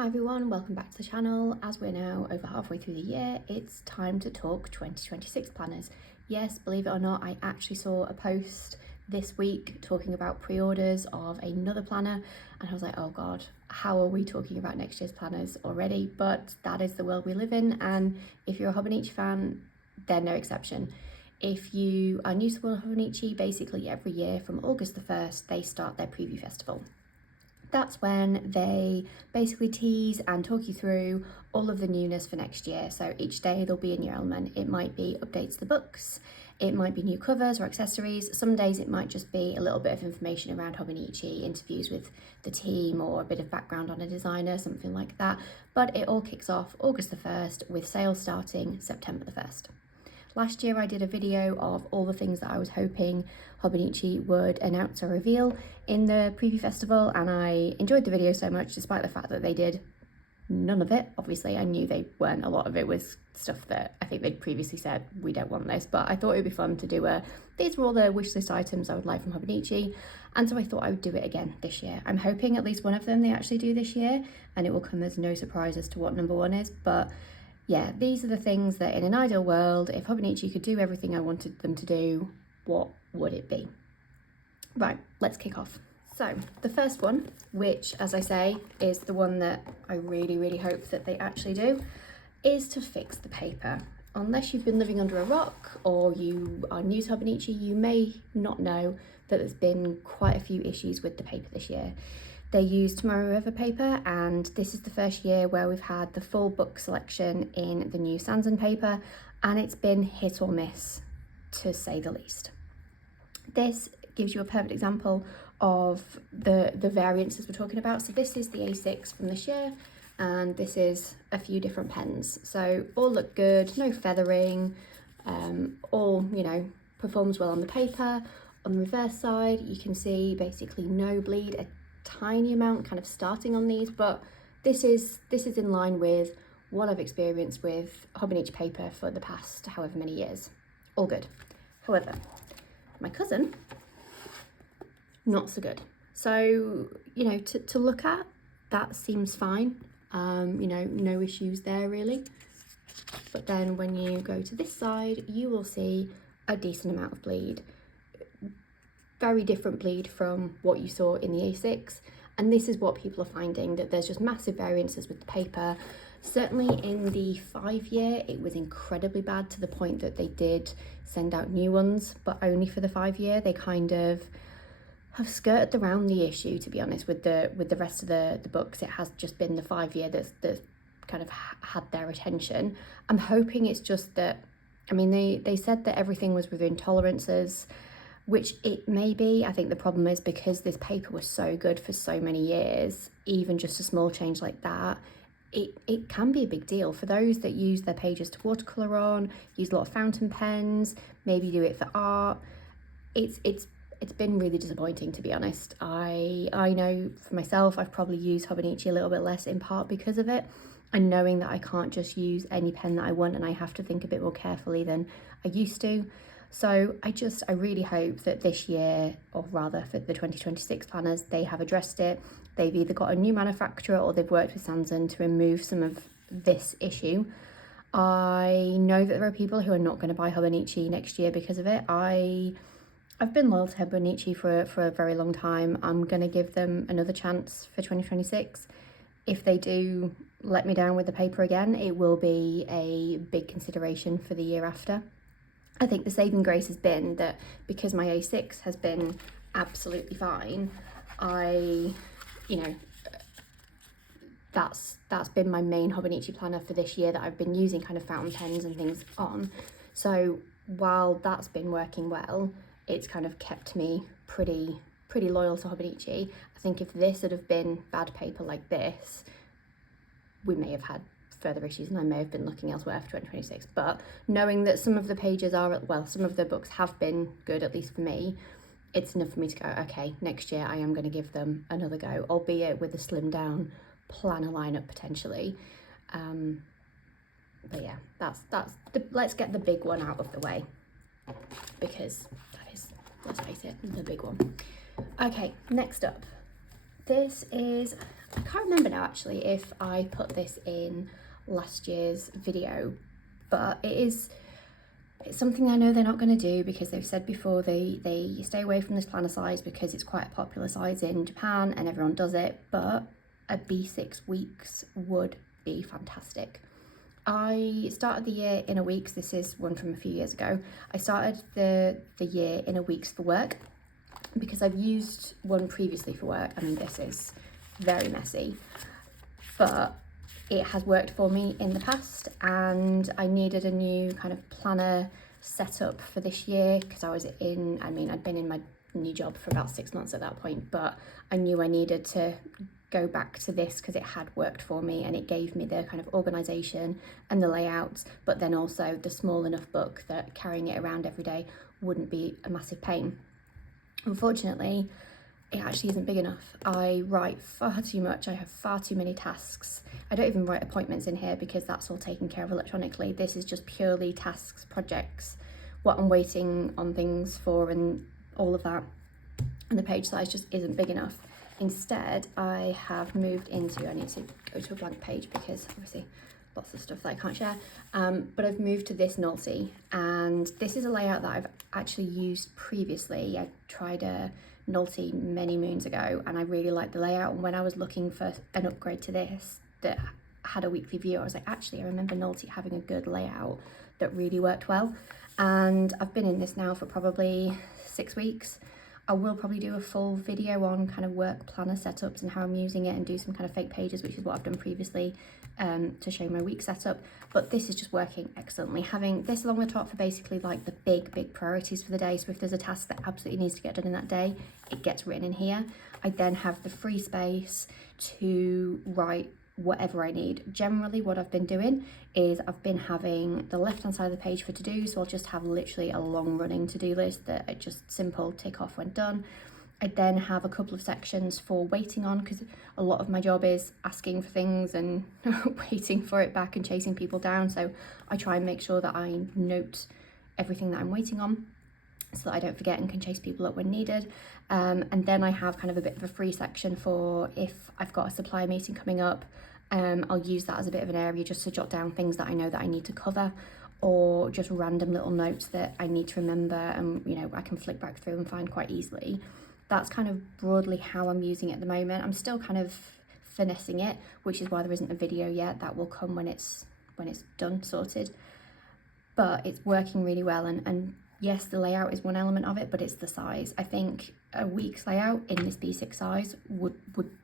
Hi everyone, welcome back to the channel. As we're now over halfway through the year, it's time to talk 2026 planners. Yes, believe it or not, I actually saw a post this week talking about pre-orders of another planner, and I was like, oh god, how are we talking about next year's planners already? But that is the world we live in, and if you're a Hobonichi fan, they're no exception. If you are new to the world of Hobonichi, basically every year from August the 1st, they start their preview festival. That's when they basically tease and talk you through all of the newness for next year. So each day there'll be a new element. It might be updates to the books, it might be new covers or accessories. Some days it might just be a little bit of information around Hobonichi, interviews with the team or a bit of background on a designer, something like that. But it all kicks off August the 1st with sales starting September the 1st. Last year I did a video of all the things that I was hoping Hobonichi would announce or reveal in the preview festival, and I enjoyed the video so much despite the fact that they did none of it. Obviously I knew they weren't, a lot of it was stuff that I think they'd previously said we don't want this, but I thought it would be fun to do these were all the wishlist items I would like from Hobonichi, and so I thought I would do it again this year. I'm hoping at least one of them they actually do this year, and it will come as no surprise as to what number one is. But yeah, these are the things that in an ideal world, if Hobonichi could do everything I wanted them to do, what would it be? Right, let's kick off. So the first one, which as I say, is the one that I really hope that they actually do, is to fix the paper. Unless you've been living under a rock or you are new to Hobonichi, you may not know that there's been quite a few issues with the paper this year. They use Tomorrow River paper, and this is the first year where we've had the full book selection in the new Sanzen paper, and it's been hit or miss, to say the least. This gives you a perfect example of the variances we're talking about. So this is the A6 from this year, and this is a few different pens. So all look good, no feathering, all, you know, performs well on the paper. On the reverse side, you can see basically no bleed, a tiny amount kind of starting on these, but this is in line with what I've experienced with Hobonichi paper for the past however many years. All good. However, my cousin, not so good. So, you know, to look at, that seems fine. You know, no issues there really. But then when you go to this side, you will see a decent amount of bleed. Very different bleed from what you saw in the A6, and this is what people are finding, that there's just massive variances with the paper. Certainly in the 5-year it was incredibly bad, to the point that they did send out new ones, but only for the 5-year. They kind of have skirted around the issue, to be honest. With the rest of the books, it has just been the 5-year that's kind of had their attention. I'm hoping it's just that, I mean, they said that everything was within tolerances, which it may be. I think the problem is because this paper was so good for so many years, even just a small change like that, it can be a big deal. For those that use their pages to watercolour on, use a lot of fountain pens, maybe do it for art, it's been really disappointing, to be honest. I know for myself, I've probably used Hobonichi a little bit less, in part because of it, and knowing that I can't just use any pen that I want, and I have to think a bit more carefully than I used to. So I really hope that this year, or rather for the 2026 planners, they have addressed it. They've either got a new manufacturer or they've worked with Sanzen to remove some of this issue. I know that there are people who are not going to buy Hobonichi next year because of it. I've been loyal to Hobonichi for a very long time. I'm going to give them another chance for 2026. If they do let me down with the paper again, it will be a big consideration for the year after. I think the saving grace has been that because my A6 has been absolutely fine, you know, that's been my main Hobonichi planner for this year that I've been using kind of fountain pens and things on. So while that's been working well, it's kind of kept me pretty loyal to Hobonichi. I think if this had have been bad paper like this, we may have had further issues, and I may have been looking elsewhere for 2026. But knowing that some of the pages are, well, some of the books have been good, at least for me, it's enough for me to go, okay, next year I am going to give them another go, albeit with a slimmed down planner lineup potentially. But yeah, let's get the big one out of the way, because that is, let's face it, the big one. Okay, next up, this is I can't remember now actually if I put this in last year's video, but it's something I know they're not going to do because they've said before they stay away from this planner size because it's quite a popular size in Japan and everyone does it, but a B6 weeks would be fantastic. I started the year in a weeks. This is one from a few years ago. I started the year in a weeks for work because I've used one previously for work. I mean, this is very messy, but it has worked for me in the past, and I needed a new kind of planner setup for this year because I'd been in my new job for about 6 months at that point, but I knew I needed to go back to this because it had worked for me and it gave me the kind of organisation and the layouts, but then also the small enough book that carrying it around every day wouldn't be a massive pain. Unfortunately, it actually isn't big enough. I write far too much. I have far too many tasks. I don't even write appointments in here because that's all taken care of electronically. This is just purely tasks, projects, what I'm waiting on things for and all of that. And the page size just isn't big enough. Instead, I have moved into, I need to go to a blank page because obviously lots of stuff that I can't share, but I've moved to this Nulty, and this is a layout that I've actually used previously. I tried a Nulty many moons ago and I really liked the layout, and when I was looking for an upgrade to this that had a weekly view, I was like, actually I remember Nulty having a good layout that really worked well, and I've been in this now for probably 6 weeks. I will probably do a full video on kind of work planner setups and how I'm using it and do some kind of fake pages, which is what I've done previously to show my week setup. But this is just working excellently. Having this along the top for basically like the big priorities for the day. So if there's a task that absolutely needs to get done in that day, it gets written in here. I then have the free space to write whatever I need. Generally what I've been doing is I've been having the left hand side of the page for to-do, so I'll just have literally a long running to-do list that I just simple tick off when done. I then have a couple of sections for waiting on, because a lot of my job is asking for things and waiting for it back and chasing people down, so I try and make sure that I note everything that I'm waiting on so that I don't forget and can chase people up when needed. And then I have kind of a bit of a free section for if I've got a supplier meeting coming up. I'll use that as a bit of an area just to jot down things that I know that I need to cover, or just random little notes that I need to remember and I can flick back through and find quite easily. That's kind of broadly how I'm using it at the moment. I'm still kind of finessing it, which is why there isn't a video yet. That will come when it's done, sorted. But it's working really well, and yes, the layout is one element of it, but it's the size. I think a week's layout in this B6 size would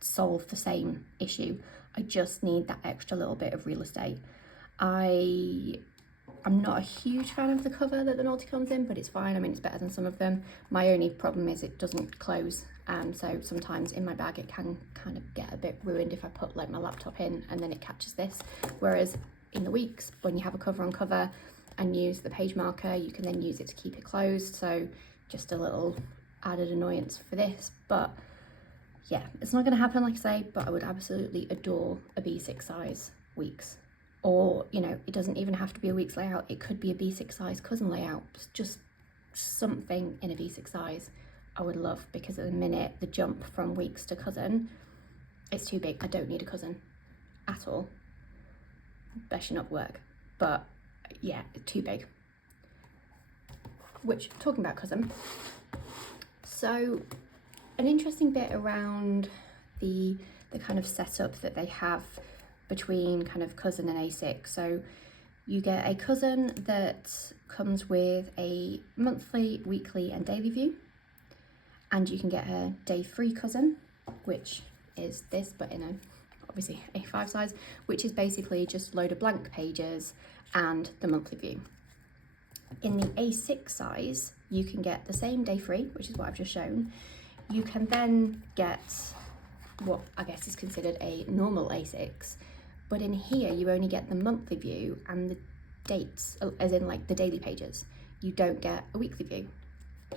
solve the same issue. I just need that extra little bit of real estate. I'm not a huge fan of the cover that the Nulty comes in, but it's fine. I mean, it's better than some of them. My only problem is it doesn't close. So sometimes in my bag it can kind of get a bit ruined if I put like my laptop in and then it catches this. Whereas in the weeks, when you have a cover on cover and use the page marker, you can then use it to keep it closed. So just a little added annoyance for this, but yeah, it's not going to happen, like I say, but I would absolutely adore a B6 size weeks. Or, it doesn't even have to be a week's layout. It could be a B6 size cousin layout. Just something in a B6 size I would love, because at the minute, the jump from weeks to cousin, it's too big. I don't need a cousin at all. Especially not work. But yeah, too big. Which, talking about cousin, so an interesting bit around the kind of setup that they have between kind of cousin and A6. So you get a cousin that comes with a monthly, weekly and daily view, and you can get a day free cousin, which is this, but in obviously A5 size, which is basically just a load of blank pages and the monthly view. In the A6 size, you can get the same day free, which is what I've just shown. You can then get what I guess is considered a normal A6, but in here you only get the monthly view and the dates, as in like the daily pages. You don't get a weekly view.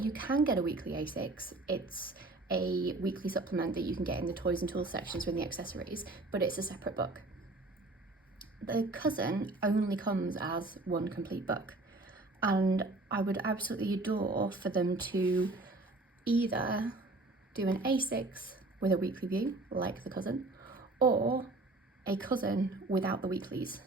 You can get a weekly A6. It's a weekly supplement that you can get in the toys and tools sections with the accessories, but it's a separate book. The cousin only comes as one complete book, and I would absolutely adore for them to either do an A6 with a weekly view like the cousin, or a cousin without the weeklies,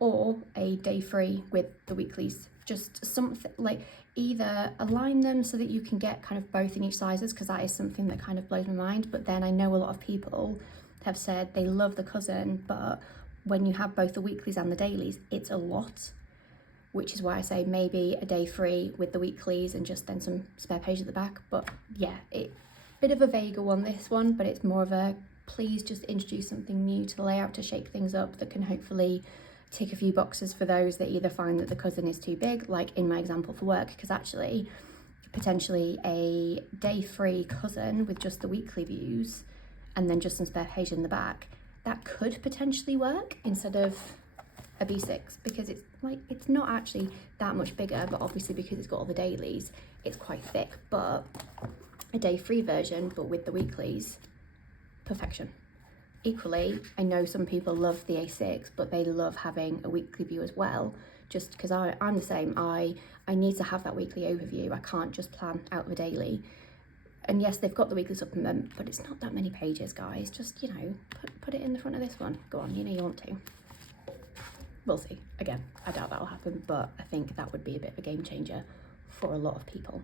or a day free with the weeklies. Just something like, either align them so that you can get kind of both in each sizes, because that is something that kind of blows my mind. But then I know a lot of people have said they love the cousin, but when you have both the weeklies and the dailies, it's a lot, which is why I say maybe a day free with the weeklies and just then some spare pages at the back. But yeah, bit of a vaguer one, this one, but it's more of a please just introduce something new to the layout to shake things up that can hopefully tick a few boxes for those that either find that the cousin is too big, like in my example for work, because actually potentially a day free cousin with just the weekly views and then just some spare page in the back, that could potentially work instead of a B6, because it's like, it's not actually that much bigger, but obviously because it's got all the dailies, it's quite thick. But a day free version, but with the weeklies, perfection. Equally, I know some people love the A6, but they love having a weekly view as well, just because I'm the same. I need to have that weekly overview. I can't just plan out the daily. And yes, they've got the weekly supplement, but it's not that many pages, guys. Just, you know, put it in the front of this one. Go on, you know you want to. We'll see. Again, I doubt that'll happen, but I think that would be a bit of a game changer for a lot of people.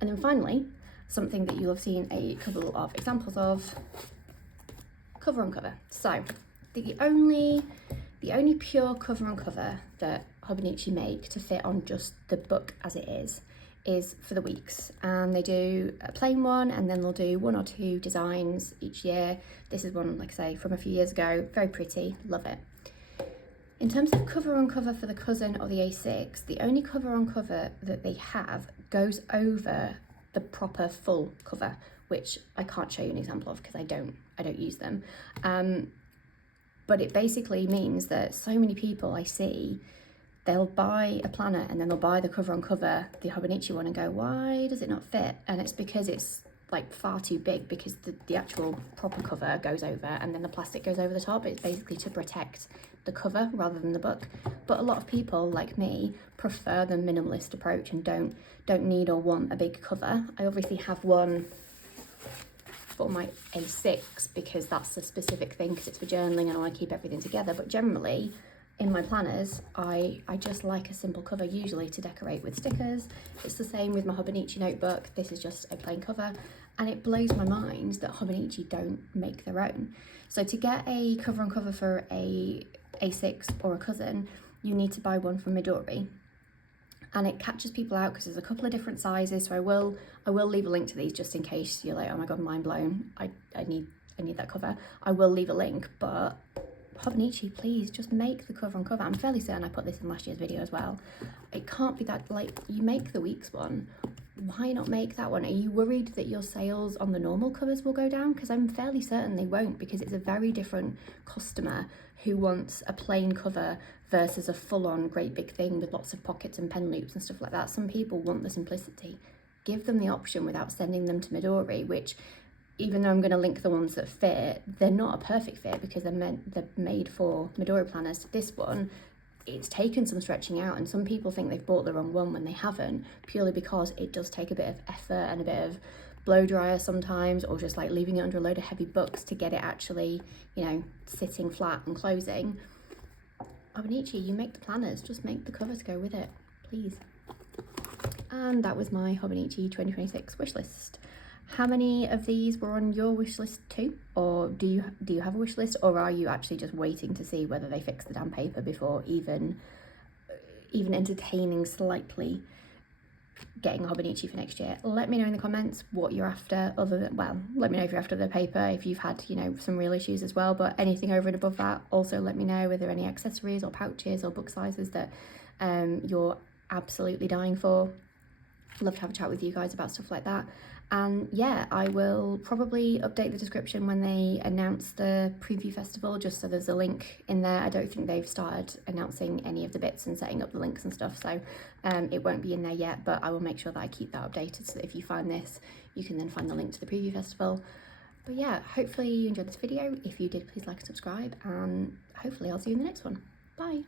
And then finally, something that you'll have seen a couple of examples of, cover on cover. So the only pure cover on cover that Hobonichi make to fit on just the book as it is for the weeks, and they do a plain one and then they'll do 1 or 2 designs each year. This is one, like I say, from a few years ago, very pretty, love it. In terms of cover on cover for the cousin or the A6, the only cover on cover that they have goes over the proper full cover, which I can't show you an example of because I don't use them. But it basically means that so many people I see, they'll buy a planner and then they'll buy the cover on cover, the Hobonichi one, and go, why does it not fit? And it's because it's like far too big, because the actual proper cover goes over and then the plastic goes over the top. It's basically to protect the cover rather than the book. But a lot of people like me prefer the minimalist approach and don't need or want a big cover. I obviously have one for my A6 because that's a specific thing, because it's for journaling and I want to keep everything together. But generally in my planners, I just like a simple cover, usually to decorate with stickers. It's the same with my Hobonichi notebook. This is just a plain cover, and it blows my mind that Hobonichi don't make their own. So to get a cover on cover for a A6 or a cousin, you need to buy one from Midori. And it catches people out because there's a couple of different sizes. So I will leave a link to these just in case you're like, oh my god, mind blown, I need that cover. I will leave a link, but Hobonichi, please just make the cover on cover. I'm fairly certain I put this in last year's video as well. It can't be that, like, you make the weeks one, why not make that one? Are you worried that your sales on the normal covers will go down? Because I'm fairly certain they won't, because it's a very different customer who wants a plain cover versus a full-on great big thing with lots of pockets and pen loops and stuff like that. Some people want the simplicity. Give them the option without sending them to Midori, which, even though I'm going to link the ones that fit, they're not a perfect fit because they're made for Midori planners. This one, it's taken some stretching out, and some people think they've bought the wrong one when they haven't, purely because it does take a bit of effort and a bit of blow dryer sometimes, or just like leaving it under a load of heavy books to get it actually, you know, sitting flat and closing. Hobonichi, you make the planners, just make the cover to go with it, please. And that was my Hobonichi 2026 wish list. How many of these were on your wish list too? Or do you have a wish list, or are you actually just waiting to see whether they fix the damn paper before even entertaining slightly getting a Hobonichi for next year? Let me know in the comments what you're after, other than, well, let me know if you're after the paper, if you've had, you know, some real issues as well, but anything over and above that. Also let me know, are there any accessories or pouches or book sizes that you're absolutely dying for? Love to have a chat with you guys about stuff like that. And yeah, I will probably update the description when they announce the preview festival, just so there's a link in there. I don't think they've started announcing any of the bits and setting up the links and stuff, so it won't be in there yet, but I will make sure that I keep that updated so that if you find this, you can then find the link to the preview festival. But yeah, hopefully you enjoyed this video. If you did, please like and subscribe, and hopefully I'll see you in the next one. Bye.